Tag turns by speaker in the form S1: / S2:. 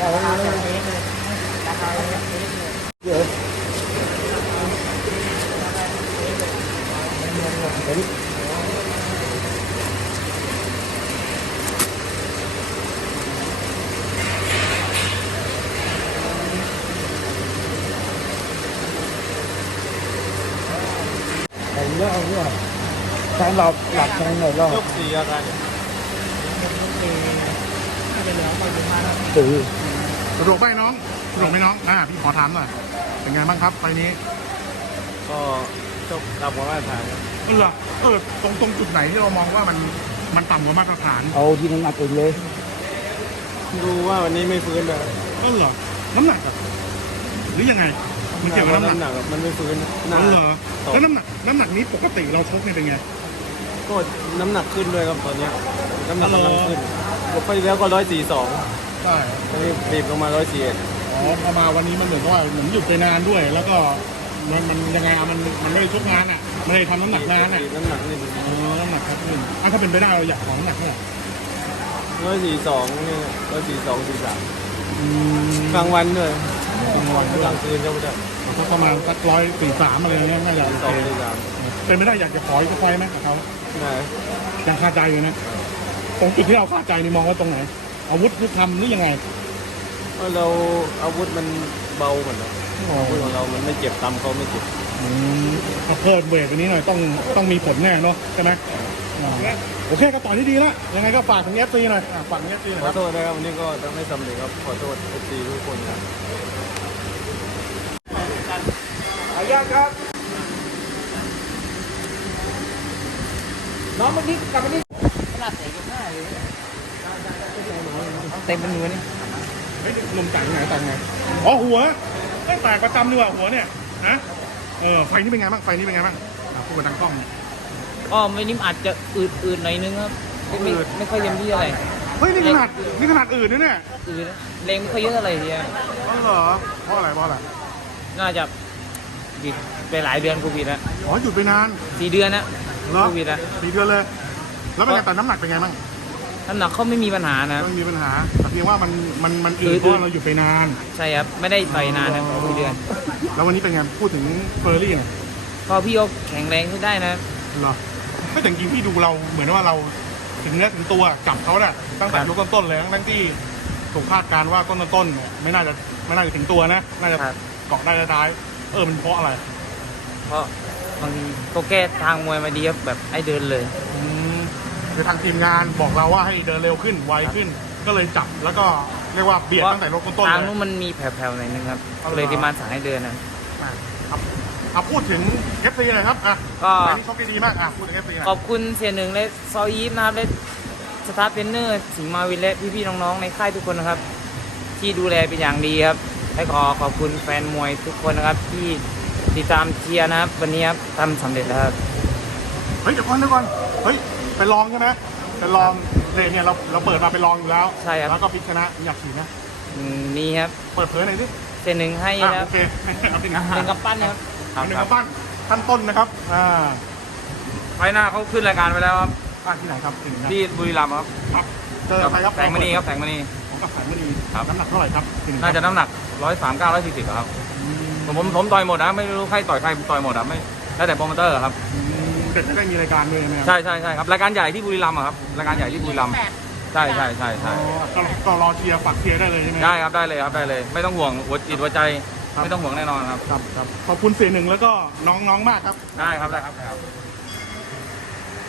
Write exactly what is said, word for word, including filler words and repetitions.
S1: เยอะไอ้เรื่องเอาเนี่ยแทงเราหลักแทงหน่อยเรา
S2: ยกสี่อาการ
S1: ตื่น
S3: สะดวกไหมน้องสะดวกไหมน้องอ่าพี่ขอถามหน่อยเป็นไงบ้างครับไฟนี้
S2: ก็จบตามมาตรฐาน
S3: เออเออตรงตรงจุดไหนที่เรามองว่ามันมันต่ำกว่ามาตรฐาน
S1: เอาที่น้ำหนักเองเลย
S2: ดูว่าวันนี้ไม่ฟื้นเลย
S3: เออเหรอน้ำหนักอะหรือยังไงมันเกี่ยวกับน้ำหนัก
S2: หนักมันไม่ฟื้นหนั
S3: เอก อเหรอแล้วน้ำหนักน้ำหนักนี้ปกติเราชกเนี่ยเป็นไง
S2: ก็น้ำหนักขึ้นด้วยครับตอนนี้น้ำหนักกำลังขึ้นไปแล้วก็ร้อยสี่สอง
S3: ใช่
S2: ตอนนี้บีบลงมาร้อยสี่เอ็ด
S3: อ๋อพอมาวันนี้มันเหมือนกับว่าเหมือนหยุดไปนานด้วย แล้วก็มันมันยังไงอะมันมันไม่ได้ชกงานอ่ะไม่ได้ทำน้ำหนักนานอ่ะ
S2: น้ำหนักนี่
S3: เออน้ำหนักครับขึ้นอ่ะถ้าเป็นไปได้เราอยากของน้ำหนักเท่าไหร่
S2: ร้อยสี่สองนี่ร้อยสี่สองสี่สาม
S3: อืม
S2: กลางวันด้วย
S3: กลางวันด้วย
S2: กลางคืนก็ไม่ได้
S3: ก็ประมาณสักร้อยสี่สามอะไรเงี้ยน่าจะ
S2: สี่
S3: โอ
S2: สอง
S3: เค
S2: สี่สาม
S3: เป็นไม่ได้อยากจะขออีกสักไฟล์ไหมกับเขา
S2: นะ
S3: ยังคาใจอยู่นะตรงจุดที่เราคาใจนี่มองว่าตรงไหนอาวุธหรือทำหรือยังไง
S2: เพราะเราอาวุธมันเบาเหมือนกันอาวุธของเรามันไม่เจ็บตามเขาไม่เจ็บ
S3: อืมเอาเพิ่มเวทวันนี้หน่อยต้องต้องมีผลแน่เนาะใช่ไหมอ่าโอเคก็ต่อยที่ดีแล้วยังไงก็ฝากถึงเอฟซีหน่อยอ่ะฝากถึงเอฟซีหน่อย
S2: ข
S3: ค
S2: อ
S3: รับ
S2: โทษนะครับวันนี้ก็ทำให้สำเร็จครับขอโทษเอฟซีทุกคนครับ
S1: ขออนุญาตครับน้องเมื่อกี้กลับมานี่ขนาดเตะกันหน้าเลยเต็มเป็นมือนี่
S3: เฮ้ยลมจังไหนตังไงอ๋อหัวไม่แตกประจำดีกว่าหัวเนี่ยนะเออไฟนี่เป็นไงบ้างไฟนี่เป็นไงบ้างอ่ะพูดกับทางกล้อง
S4: ก็ไม่นิ่มอาจจะอืดๆหน่อยนึงครับไม่ไม่ไม่ค่อยเต็มที่อะไร
S3: เฮ้ยนี่ขนาดนี่ขนาดอื่นนะเนี่ย
S4: อืดแรงไม่ค่อยเยอะอะไรทีเดียว
S3: อ๋อเหรอเพราะอะไรเพราะอะไร
S4: น่าจะหยุดไปหลายเดือนโควิดแล้ว
S3: อ๋อหยุดไปนาน
S4: สี่เดือนนะ
S3: เหรอ
S4: โควิดแล้ว
S3: สี่เดือนเลย แล้วเป็นไงแต่น้ำหนักเป็นไงบ้าง
S4: น้ำหนักเขาไม่มีปัญหานะ
S3: ไม่มีปัญหาแต่เพียงว่ามันมันมันอื
S4: อื
S3: ด
S4: ด
S3: เพราะว่าเราหยุดไปนาน
S4: ใช่ครับไม่ได้ต่อยนานนะสี่เดือน
S3: แล้ววันนี้เป็นไงพูดถึงเฟอร์รี่หน่อย
S4: พอพี่เขาแข็งแรงขึ้นได้นะ
S3: เหรอไม่แต่จริงๆพี่ดูเราเหมือนว่าเราถึงเนื้อถึงตัวจับเขาเนี่ยตั้งแต่ยกต้นๆเลยทั้งที่ถูกคาดการณ์ว่าต้นต้นๆเนี่ยไม่น่าจะไม่น่าจะถึงตัวนะน่าจะ
S4: ครับ
S3: เกาะได้ท้ายเออมันเพราะอะไร
S4: เพราะบางทีก็แก้ทางมวยมาดีครับแบบให้เดินเลย
S3: อืมคือทางทีมงานบอกเราว่าให้เดินเร็วขึ้นไวขึ้น ก็เลยจับแล้วก็เรียกว่าเบียดตั้งแต่ยกต้นๆ
S4: ทาง
S3: เลย
S4: นู้นมันมีแผ่วๆหน่อยนึงครับ
S3: เอาเหรอ
S4: เลยที่มาสั่งให้เดินนะ
S3: อ่ะครับเอาพูดถึงเอฟซีหน่อยครับอ่ะ
S4: ก็
S3: ไฟล์นี้ชกได้ดีมากอ่ะพูดถึงเอฟซีหน่อย
S4: ขอบคุณเสียหนึ่งและซอยีฟนะครับและสตาฟเทรนเนอร์สิงห์มาวินและพี่ๆน้องๆในค่ายทุกคนนะครับ ที่ดูแลเป็นอย่างดีครับและขอขอบคุณแฟนมวยทุกคนนะครับ ที่ติดตามเชียร์นะครับ วันนี้ครับทำสำเร็จแล้วครับ
S3: เฮ้ยเดี๋ยวก่อนเดี๋ยวก่อนเฮ้ยไปลองใช่ไหมไปลองเลยเนี่ยเราเราเปิดมาไปลองอยู่แล้ว
S4: ใช่ครับ
S3: แล้วก็พลิกชนะอยากฉีดนะ
S4: อืมนี่ครับ
S3: เปิดเผยหน่อยสิ
S4: เสียหนึ่งให้
S3: อ่ะ
S4: นะค
S3: โอ
S4: รับ
S3: เคเอาเป็น
S4: หนึ่งกำปั้นนะครับ
S3: เอาหนึ่งกระปั้นขั้นต้นนะครับอ่า
S5: ไฟหน้าเขาขึ้นรายการไปแล้วครับ
S3: อ่ะที่ไหนครับที่ไหนครับ
S5: ที่บุรีรัมย์ครับ
S3: ครับเจอใครครับ
S5: แสงมณีครับแสงมณี
S3: ผมกับแสงมณี
S5: ครับ
S3: น้ำหนักเท่าไหร่ครับที่ไห
S5: น่าจะน้ำหนักร้อยสามเก้าร้อยสี่สิบครับผมผมผมต่อยหมดนะไม่รู้ใครต่อยใครผมต่อยหมดอ่ะไม่แล้วแต่โปรโมเตอร์ครับ
S3: อืมเด็กไม่ได้มีรายการด้วยใช่ไหมครับ
S5: ใช่ใช่ใช่ครับรายการใหญ่ที่บุรีรัมย์อะครับรายการใหญ่ที่บุรีรัมย์ใช่ใช่ใช่
S3: อ๋
S5: ใช่
S3: อก็ก็รอเชียร์ฝากเชียร์ได้เลยใช่ไหม
S5: ได้ครับได้เลยครับได้เลย ไม่ต้องห่วงหัวจิตหัวใจ
S3: ครับ
S5: ไม่ต้องห่วงแน่นอนครับ
S3: ครับครับขอบคุณเสียหนึ่งแล้วก็น้องๆมากครับ
S5: ได้ครับได้ครับได้ครับ